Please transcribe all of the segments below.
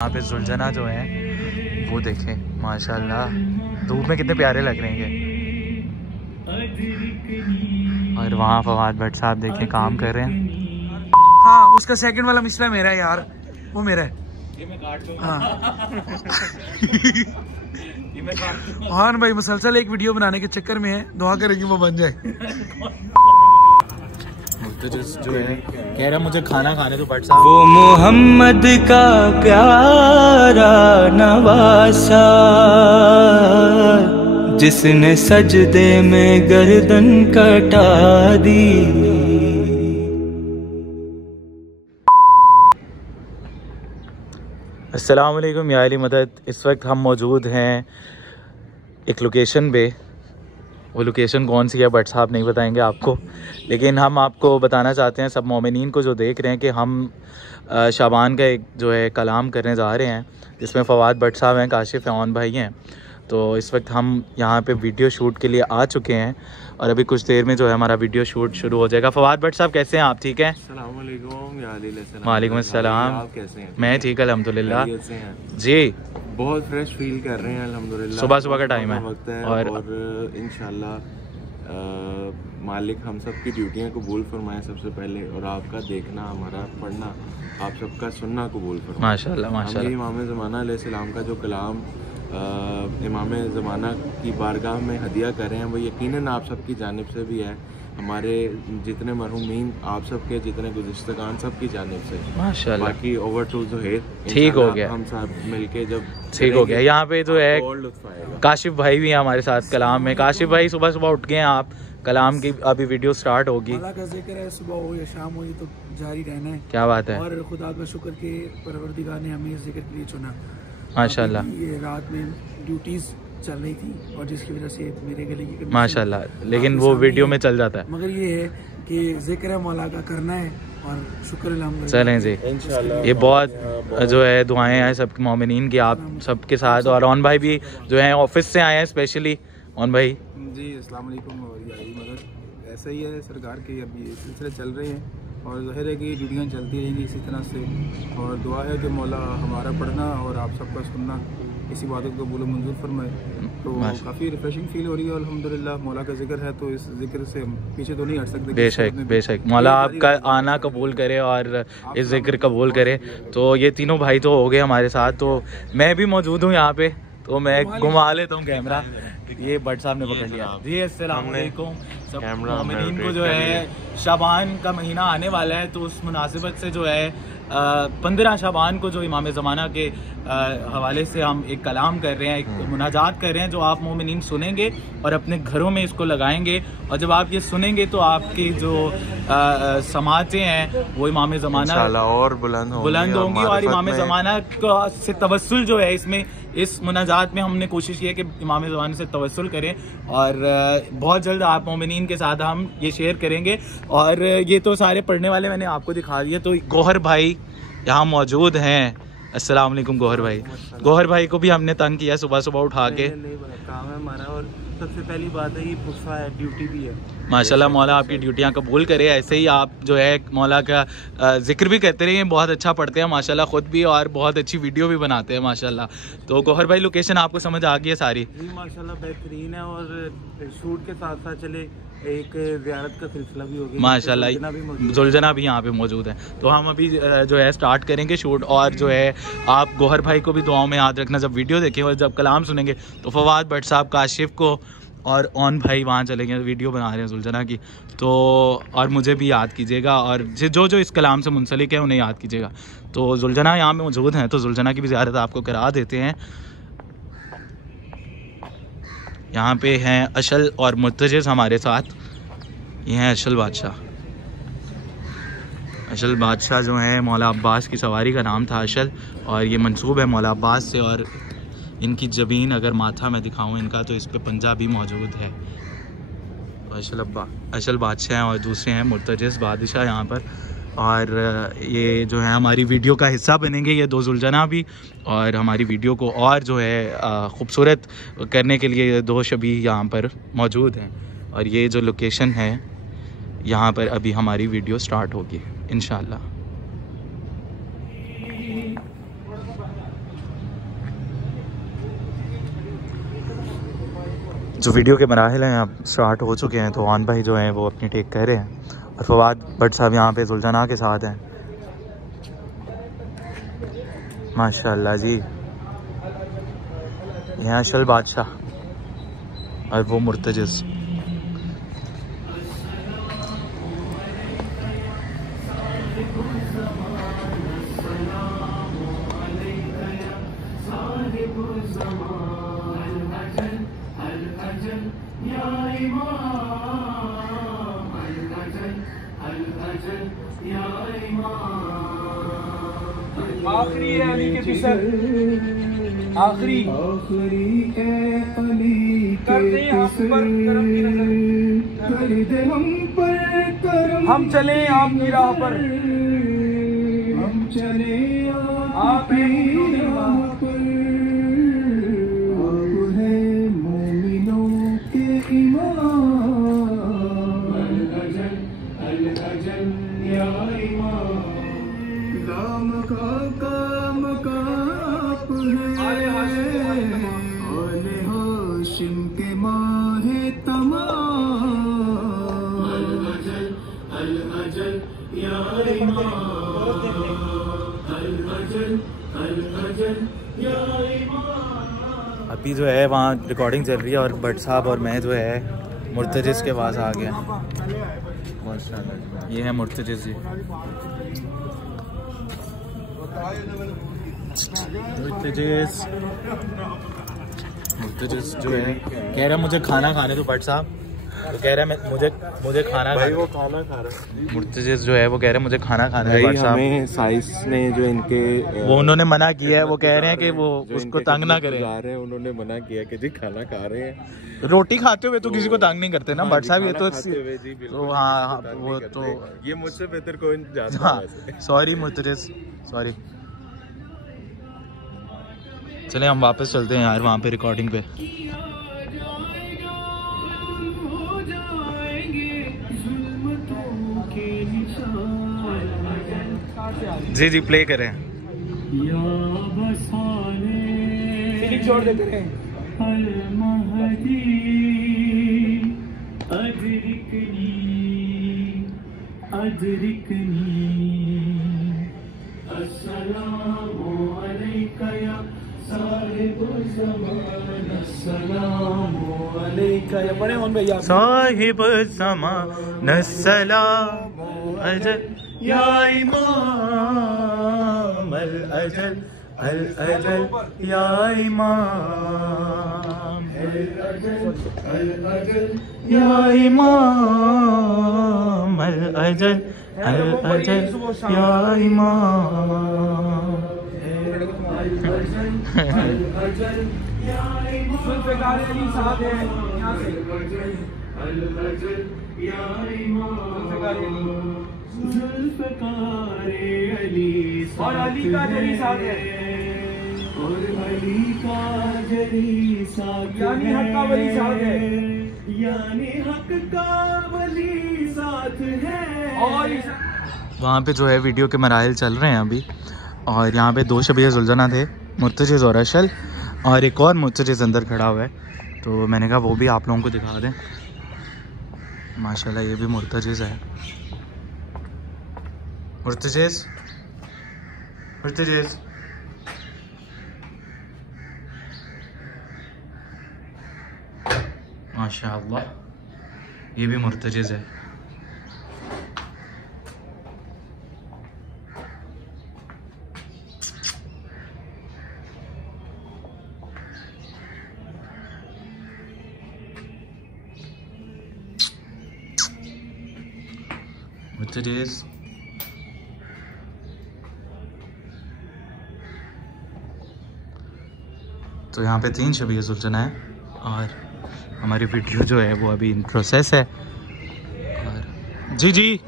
यहाँ पे जुलझना जो है वो देखें माशाल्लाह धूप में कितने प्यारे लग रहे हैं और वहाँ फवाद भट्ट साहब देखें काम कर रहे हैं। हाँ उसका सेकंड वाला मिसला मेरा है यार, वो मेरा है। हाँ हाँ भाई मुसलसल एक वीडियो बनाने के चक्कर में है, दुआ करेंगे वो बन जाए। तो जो है कह रहा मुझे खाना खाने तो भट्ट साहब। वो मोहम्मद का प्यारा नवासा जिसने सजदे में गर्दन कटा दी। अस्सलाम वालेकुम या अली मदद। इस वक्त हम मौजूद हैं एक लोकेशन पे। वो लोकेशन कौन सी है भट्ट साहब नहीं बताएंगे आपको, लेकिन हम आपको बताना चाहते हैं सब मोमिनीन को जो देख रहे हैं कि हम शाबान का एक जो है कलाम करने जा रहे हैं जिसमें फवाद भट्ट साहब हैं, काशिफ ऑन भाई हैं। तो इस वक्त हम यहाँ पे वीडियो शूट के लिए आ चुके हैं और अभी कुछ देर में जो है हमारा वीडियो शूट शुरू हो जाएगा। फवाद भट्ट साहब कैसे हैं आप? ठीक हैं? वालेकुम अस्सलाम। आप कैसे हैं? मैं ठीक अल्हम्दुलिल्लाह जी। बहुत फ्रेश फील कर रहे हैं अल्हम्दुलिल्लाह। सुबह का टाइम है वक्त है और इंशाल्लाह मालिक हम सब की ड्यूटियाँ कबूल फरमाएं सबसे पहले, और आपका देखना हमारा पढ़ना आप सबका सुनना कबूल फरमाएं माशाल्लाह माशाल्लाह। इमाम ज़माना अलैहिस्सलाम का जो कलाम इमाम ज़माना की बारगाह में हदिया कर रहे हैं वो यकीनन आप सबकी जानिब से भी है, हमारे जितने मरहूमीन आप सबके जितने गुज़िश्तगान सब की जानिब से माशाल्लाह। बाकी ओवर टू ज़ुहैर ठीक हो गया, हम सब मिलके जब ठीक हो गया। यहाँ पे जो है काशिफ भाई भी हैं हमारे साथ कलाम में। काशिफ भाई सुबह सुबह उठ गए हैं आप, कलाम की अभी वीडियो स्टार्ट होगी। अल्लाह का जिक्र है, सुबह हो या शाम हो ये तो जारी रहना है। क्या बात है। और खुदा का शुक्र के परवरदिगार ने हमें इस जिक्र के लिए चुना माशाल्लाह। ये रात में ड्यूटीज चल रही थी और जिसकी वजह से मेरे गले की माशाल्लाह, लेकिन वो वीडियो में चल जाता है। मगर ये है कि जिक्र है मौला का करना है और शुक्र अल्हम्दुलिल्लाह। चलें जी इंशाल्लाह। ये बहुत जो है दुआएं हैं सब मोमिनीन की आप सबके साथ। और ऑन भाई भी जो है ऑफिस से आए हैं स्पेशली। ऑन भाई जी अस्सलाम वालेकुम। और यही मदद ऐसा ही है सरकार के, अभी ये सिलसिले चल रहे हैं और ज़ाहिर है कि ड्यूटियाँ चलती रहेंगी इसी तरह से, और दुआ है कि मौला हमारा पढ़ना और आप सबका सुनना इस इबादत को कबूल मंजूर फरमाए। तो काफ़ी रिफ्रेशिंग फील हो रही है अल्हम्दुलिल्लाह। मौला का जिक्र है तो इस जिक्र से हम पीछे तो नहीं हट सकते। बेशक बेशक मौला आपका आना कबूल करे और इस जिक्र कबूल करे। तो ये तीनों भाई तो हो गए हमारे साथ, तो मैं भी मौजूद हूँ यहाँ पे, तो मैं घुमा लेता हूँ कैमरा। ये भट्ट साहब ने पकड़ लिया जी। अस्सलाम वालेकुम। सब मोमिनीन को जो है शाबान का महीना आने वाला है, तो उस मुनासिबत से जो है 15 शाबान को जो इमाम ज़माना के हवाले से हम एक कलाम कर रहे हैं, एक मुनाजात कर रहे हैं जो आप मोमिनीन सुनेंगे और अपने घरों में इसको लगाएंगे। और जब आप ये सुनेंगे तो आपकी जो समातें हैं वो इमाम ज़माना और बुलंद होंगी और इमाम ज़माना से तवस्सुल जो है इसमें इस मुनाजात में हमने कोशिश की है कि इमाम ज़माना से तवस्सुल करें। और बहुत जल्द आप मोमिनीन के साथ हम ये शेयर करेंगे। और ये तो सारे पढ़ने वाले मैंने आपको दिखा दिए। तो गौहर भाई यहाँ मौजूद हैं। अस्सलाम वालेकुम गौहर भाई। गौहर भाई को भी हमने तंग किया सुबह सुबह उठा के। काम है हमारा और सबसे पहली बात है ये पुरसा है, ड्यूटी भी है। माशाल्लाह मौला आपकी ड्यूटियाँ कबूल करे। ऐसे ही आप जो है मौला का जिक्र भी करते रहिए, बहुत अच्छा पढ़ते हैं माशाल्लाह खुद भी, और बहुत अच्छी वीडियो भी बनाते हैं माशाल्लाह। तो गौहर भाई लोकेशन आपको समझ आ गई है सारी? जी माशाल्लाह बेहतरीन है। और शूट के साथ साथ चले एक ज़ियारत का सिलसिला भी हो गया माशाल्लाह। जुलझना भी यहाँ पे मौजूद है। तो हम अभी जो है स्टार्ट करेंगे शूट। और जो है आप गौहर भाई को भी दुआओं में याद रखना, जब वीडियो देखें और जब कलाम सुनेंगे तो फवाद भट्ट साहब, काशिफ को और ऑन भाई वहाँ चलेंगे, वीडियो बना रहे हैं जुलझना की। तो और मुझे भी याद कीजिएगा और जो जो इस कलाम से मुंसलिक है उन्हें याद कीजिएगा। तो जुलझना यहाँ पे मौजूद हैं, तो जुलझना की भी ज़ियारत आपको करा देते हैं। यहाँ पे हैं अशल और मुर्तज़िज़ हमारे साथ। ये हैं अशल बादशाह। अशल बादशाह जो हैं मौला अब्बास की सवारी का नाम था अशल, और ये मंसूब है मौला अब्बास से। और इनकी जबीन अगर माथा मैं दिखाऊं इनका तो इस पे पंजाबी मौजूद है। अशल बादशाह हैं और दूसरे हैं मुर्तज़िज़ बादशाह यहाँ पर। और ये जो है हमारी वीडियो का हिस्सा बनेंगे ये दो जुलझना भी, और हमारी वीडियो को और जो है ख़ूबसूरत करने के लिए ये दो शबीह यहाँ पर मौजूद हैं। और ये जो लोकेशन है यहाँ पर अभी हमारी वीडियो स्टार्ट होगी इंशाल्लाह। जो वीडियो के मराहिल हैं अब स्टार्ट हो चुके हैं। तो आन भाई जो हैं वो अपनी टेक कह रहे हैं और फवाद भट्ट साहब यहाँ पे सुल्ताना के साथ हैं। माशाल्लाह जी, यहाँ अशल बादशाह और वो मुर्तजिज़। आखिरी है अली के पीछे, आखिरी कर दे हम पर करम की नजर, कर दे हम पर करम, हम चले आपकी राह पर, हम चले आपकी राह पर, आप है मोमिनों के इमाम, अल अजल या इमाम, काम काप है औले हाशिम के माहे तमाम, अल अजल या इमाम, अल अजल या इमाम। अभी जो है वहाँ रिकॉर्डिंग चल रही है और भट्ट साहब और मैं जो है मुर्तजिज़ के पास आ गया। माशाल्लाह, ये है मुर्तजिज़ जी। मुर्तजिज़ जो है कह रहा है मुझे खाना खाने दो भट्ट साहब, तो कह रहा है मुझे खाना भाई वो खाना खा रहा है। मुर्तजिज़ जो है वो कह रहे हैं मुझे खाना खाने दो भट्ट साहब। हमें साइस ने जो इनके वो उन्होंने मना किया है, वो कह रहे हैं कि वो उसको तंग ना करे। उन्होंने मना किया कि जी खाना खा रहे हैं। रोटी खाते हुए तो किसी को तंग नहीं करते ना भट्ट साहब, ये तो हाँ वो तो ये मुझसे बेहतर कोई नहीं जानता। हाँ सॉरी मुर्तजिज़, सॉरी। चले हम वापस चलते हैं यार वहाँ पे रिकॉर्डिंग पे। जी जी प्ले करें। छोड़ देते हैं। साहिब ज़मान सलाम अजल या इमाम, अल अजल या इमाम, या इमाम, अल अजल या इमाम। जुल्फ़िकार अली साहब हैं यहाँ से, जुल्फ़िकार अली और अली का जरी साथ है, और अली का जरी साथ यानी हक का वली साथ है, यानी हक का वली साथ है। और वहाँ पे जो है वीडियो के मराहिल चल रहे हैं अभी, और यहाँ पे दो शबीह सुल्ताना थे, मुर्तजिज़ और अशल, और एक और मुर्तजिज़ अंदर खड़ा हुआ है। तो मैंने कहा वो भी आप लोगों को दिखा दें। माशाल्लाह ये भी मुर्तजिज़ है। मुर्तजिज़ माशाल्लाह ये भी मुर्तजिज़ है। मुर्तजिज़ तो यहाँ पे 3 शबीह सुल्ताना है और हमारी वीडियो जो है वो अभी इन प्रोसेस है। और जी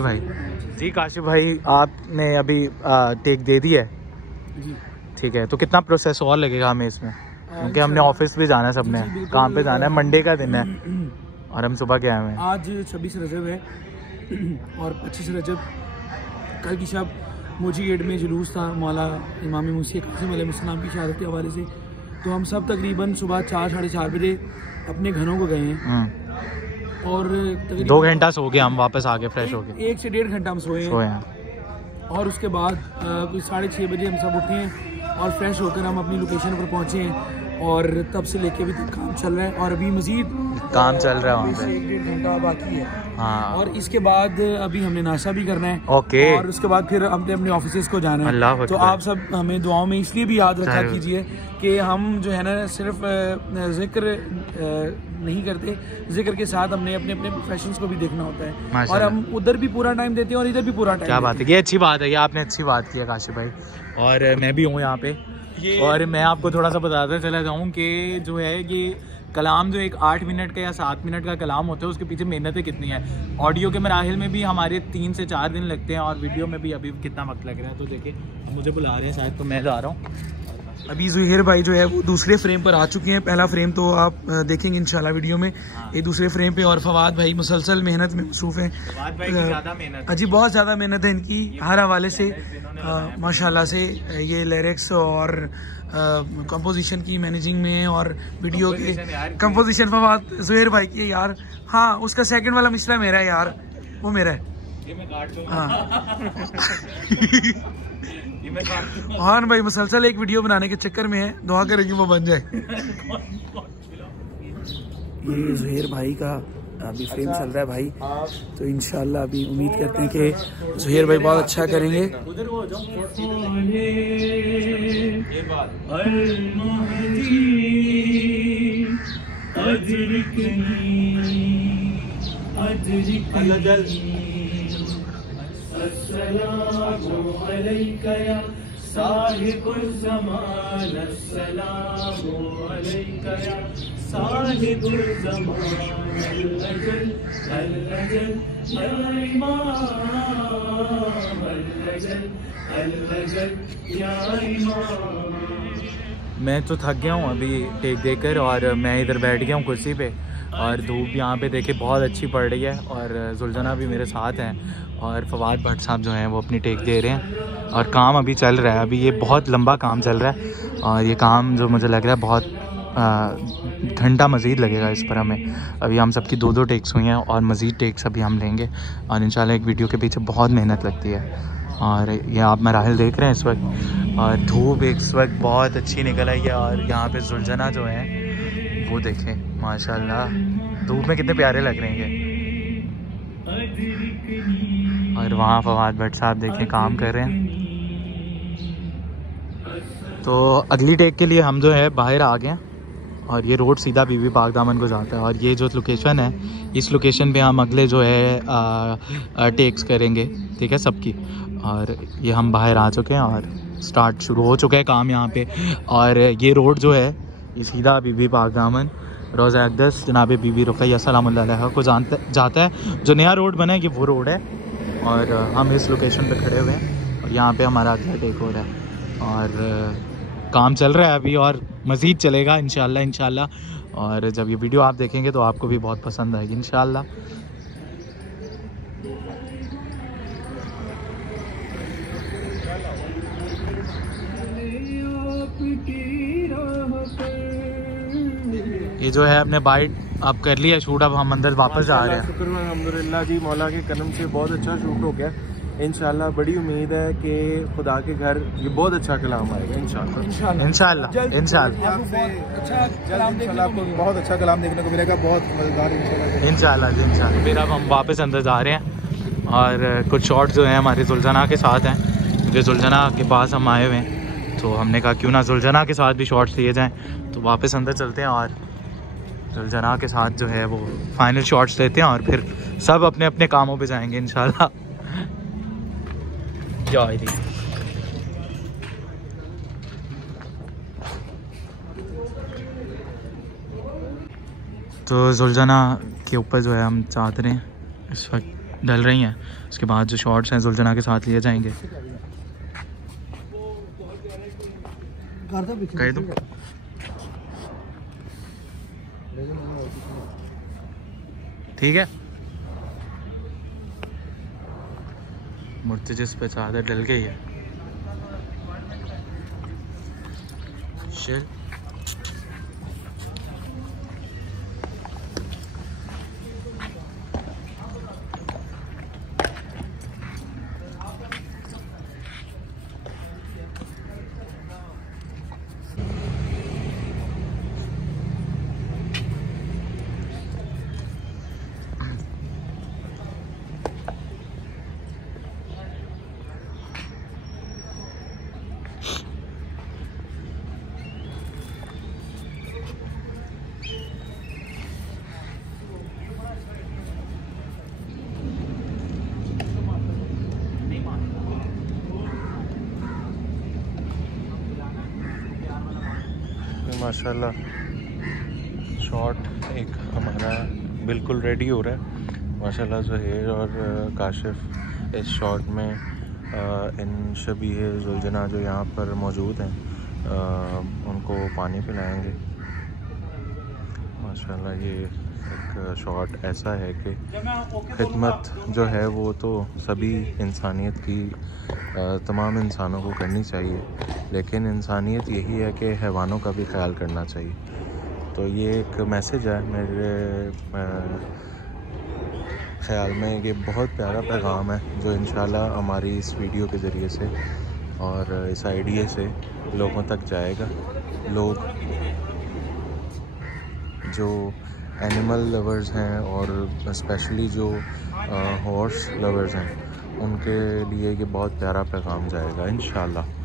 भाई जी काशिफ भाई आपने अभी टेक दे दी है जी ठीक है, तो कितना प्रोसेस और लगेगा हमें इसमें, क्योंकि हमने ऑफिस भी जाना है, सबने काम पे जाना है, मंडे का दिन है और हम सुबह के आए हुए हैं। आज 26 रजब है और 25 रजब कल की शब मोची गेट में जुलूस था मौला इमाम मुंशी कासिम अलैहिस्सलाम की शहादत के हवाले से। तो हम सब तकरीबन सुबह 4 साढ़े 4 बजे अपने घरों को गए हैं और 2 घंटा सो गए हम, वापस आ गए फ्रेश हो गए। 1 से 1.5 घंटा हम सोए हैं और उसके बाद कुछ 6:30 बजे हम सब उठे हैं और फ्रेश होकर हम अपनी लोकेशन पर पहुँचे हैं और तब से लेके अभी तक काम चल रहा है और अभी मजीद काम चल रहा है वहाँ पे, 1-1.5 घंटा बाकी है। हाँ। और इसके बाद अभी हमने नाश्ता भी करना है। ओके। और उसके बाद फिर हमने अपने ऑफिसेज को जाना है। तो आप सब हमें दुआओं में इसलिए भी याद रखा कीजिए कि हम जो है ना सिर्फ जिक्र नहीं करते, जिक्र के साथ हमने अपने अपने प्रोफेशंस को भी देखना होता है और हम उधर भी पूरा टाइम देते हैं और इधर भी पूरा टाइम। क्या बात है, ये अच्छी बात है, ये आपने अच्छी बात की है काशिफ भाई। और मैं भी हूँ यहाँ पे और मैं आपको थोड़ा सा बताता चला जाऊँ कि जो है ये कलाम जो एक 8 मिनट का या 7 मिनट का कलाम होता है उसके पीछे मेहनतें कितनी है। ऑडियो के मराहिल में भी हमारे 3 से 4 दिन लगते हैं और वीडियो में भी अभी कितना वक्त लग रहा है। तो देखिए मुझे बुला रहे हैं शायद, तो मैं जा रहा हूँ। अभी ज़ुहैर भाई जो है वो दूसरे फ्रेम पर आ चुके हैं। पहला फ्रेम तो आप देखेंगे इंशाल्लाह वीडियो में, ये दूसरे फ्रेम पे। और फवाद भाई मुसलसल मेहनत में मसरूफ़ हैं। अजी बहुत ज़्यादा मेहनत है इनकी हर हवाले से माशाल्लाह से। ये लिरिक्स और कंपोजिशन की मैनेजिंग में और वीडियो के कंपोजिशन फवाद ज़ुहैर भाई की यार। हाँ, उसका सेकंड वाला मिसरा मेरा है यार, वो मेरा है। हाँ भाई मुसलसल एक वीडियो बनाने के चक्कर में है, दुआ करेंगे वो बन जाए। ये ज़ुहैर भाई का अभी फ्रेम चल रहा है भाई, तो इंशाल्लाह अभी उम्मीद करते हैं कि ज़ुहैर भाई बहुत अच्छा करेंगे। मैं तो थक गया हूँ अभी टेक देकर और मैं इधर बैठ गया हूँ कुर्सी पे और धूप यहाँ पे देखे बहुत अच्छी पड़ रही है और जुल्जना भी मेरे साथ हैं और फवाद भट्ट साहब जो हैं वो अपनी टेक दे रहे हैं और काम अभी चल रहा है। अभी ये बहुत लंबा काम चल रहा है और ये काम जो मुझे लग रहा है बहुत घंटा मज़ीद लगेगा इस पर हमें। अभी हम सबकी 2-2 टेक्स हुई हैं और मज़ीद टेक्स अभी हम लेंगे और इंशाल्लाह एक वीडियो के पीछे बहुत मेहनत लगती है। और ये आप मराहिल देख रहे हैं इस वक्त और धूप इस वक्त बहुत अच्छी निकल आई है और यहाँ पे जुल्जना जो है वो देखें माशाल्लाह धूप में कितने प्यारे लग रहे हैं। और वहाँ फवाद भट्ट साहब देखें काम कर रहे हैं। तो अगली टेक के लिए हम जो है बाहर आ गए हैं और ये रोड सीधा बीबी पाक दामन को जाता है और ये जो लोकेशन है इस लोकेशन पे हम अगले जो है टेक्स करेंगे, ठीक है सबकी। और ये हम बाहर आ चुके हैं और स्टार्ट शुरू हो चुका है काम यहाँ पे। और ये रोड जो है ये सीधा बीबी पाक दामन रोज़ा अक़दस जनाब बीबी रुक़ैया सलामुल्लाह अलैहा को जाता है। जो नया रोड बना है कि वो रोड है और हम इस लोकेशन पे खड़े हुए हैं और यहाँ पे हमारा अगला टेक हो रहा है और काम चल रहा है अभी और मज़ीद चलेगा इंशाल्लाह। और जब ये वीडियो आप देखेंगे तो आपको भी बहुत पसंद आएगी इंशाल्लाह। ये जो है अपने बाइट अब कर लिया शूट, अब हम अंदर वापस जा रहे हैं। शुक्र अल्हम्दुलिल्लाह जी, मौला के करम से बहुत अच्छा शूट हो गया इंशाल्लाह। बड़ी उम्मीद है कि खुदा के घर ये बहुत अच्छा कलाम आएगा इंशाल्लाह। आपको बहुत अच्छा कलाम देखने को मिलेगा, बहुत मज़ेदार इंशाल्लाह। फिर अब हम वापस अंदर जा रहे हैं और कुछ शॉट जो हैं हमारे जुल्जना के साथ हैं, क्योंकि जुल्जना के पास हम आए हुए हैं तो हमने कहा क्यों ना जुल्जना के साथ भी शॉट्स लिए जाएँ। तो वापस अंदर चलते हैं और जुल्जना के साथ जो है वो फाइनल शॉट्स लेते हैं और फिर सब अपने अपने कामों पे जाएंगे इंशाल्लाह। तो जुल्जना के ऊपर जो है हम चादरें इस वक्त डल रही हैं, उसके बाद जो शॉट्स हैं जुल्जना के साथ लिए जाएंगे। कह दो ठीक है। मुर्तजिस पे चादर डल गई है। चल माशाल्लाह शॉट एक हमारा बिल्कुल रेडी हो रहा है। माशाल्लाह ज़ुहैर और काशिफ इस शॉट में इन शबीह जुलजना जो यहाँ पर मौजूद हैं उनको पानी पिलाएंगे। माशाल्लाह ये एक शॉट ऐसा है कि खिदमत जो है वो तो सभी इंसानियत की तमाम इंसानों को करनी चाहिए, लेकिन इंसानियत यही है कि हैवानों का भी ख्याल करना चाहिए। तो ये एक मैसेज है मेरे ख़्याल में, ये बहुत प्यारा पैगाम है जो इंशाल्लाह हमारी इस वीडियो के ज़रिए से और इस आइडिया से लोगों तक जाएगा। लोग जो एनिमल लवर्स हैं और स्पेशली जो हॉर्स लवर्स हैं उनके लिए ये बहुत प्यारा पैगाम जाएगा इंशाल्लाह।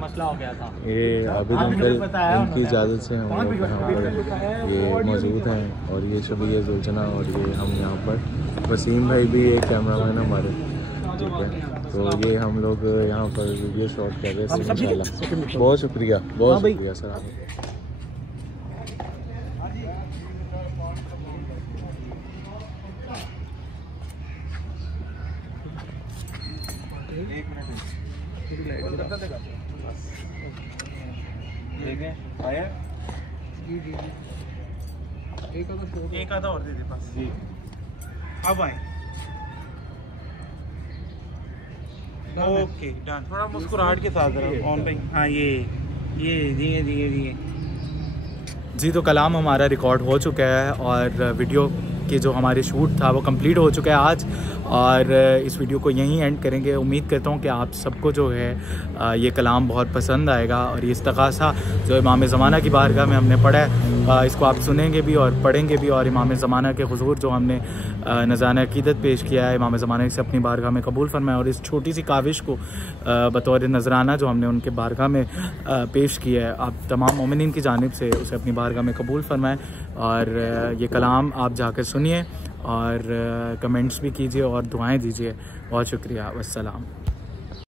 मसला हो गया था। ये आबिद अंकल इनकी इजाज़त से हम लोग यहाँ पर ये मौजूद हैं और ये शबीह जुलजना और ये हम यहाँ पर वसीम भाई भी एक कैमरामैन हमारे, ठीक है। तो ये हम लोग यहाँ पर वीडियो शॉट कर रहे हैं इंशाल्लाह। बहुत शुक्रिया, बहुत शुक्रिया सर आप। आया जी जी एक आधा और दे दे बस जी। अब आए ओके डन। थोड़ा मुस्कुराहट के साथ ऑनलाइन। हाँ ये दिए जी। तो कलाम हमारा रिकॉर्ड हो चुका है और वीडियो की जो हमारी शूट था वो कंप्लीट हो चुका है आज, और इस वीडियो को यहीं एंड करेंगे। उम्मीद करता हूँ कि आप सबको जो है ये कलाम बहुत पसंद आएगा और ये इस्तग़ासा जो इमाम ज़माना की बारगाह में हमने पढ़ा है इसको आप सुनेंगे भी और पढ़ेंगे भी, और इमाम ज़माना के हुज़ूर जो हमने नज़ाना अक़ीदत पेश किया है इमाम ज़माना से अपनी बारगाह में कबूल फरमाए, और इस छोटी सी काविश को बतौर नजराना जो हमने उनके बारगाह में पेश किया है आप तमाम मोमिनीन की जानिब से उसे अपनी बारगाह में कबूल फरमाएँ। और ये कलाम आप जाकर सुनिए और कमेंट्स भी कीजिए और दुआएं दीजिए। बहुत शुक्रिया। वस्सलाम।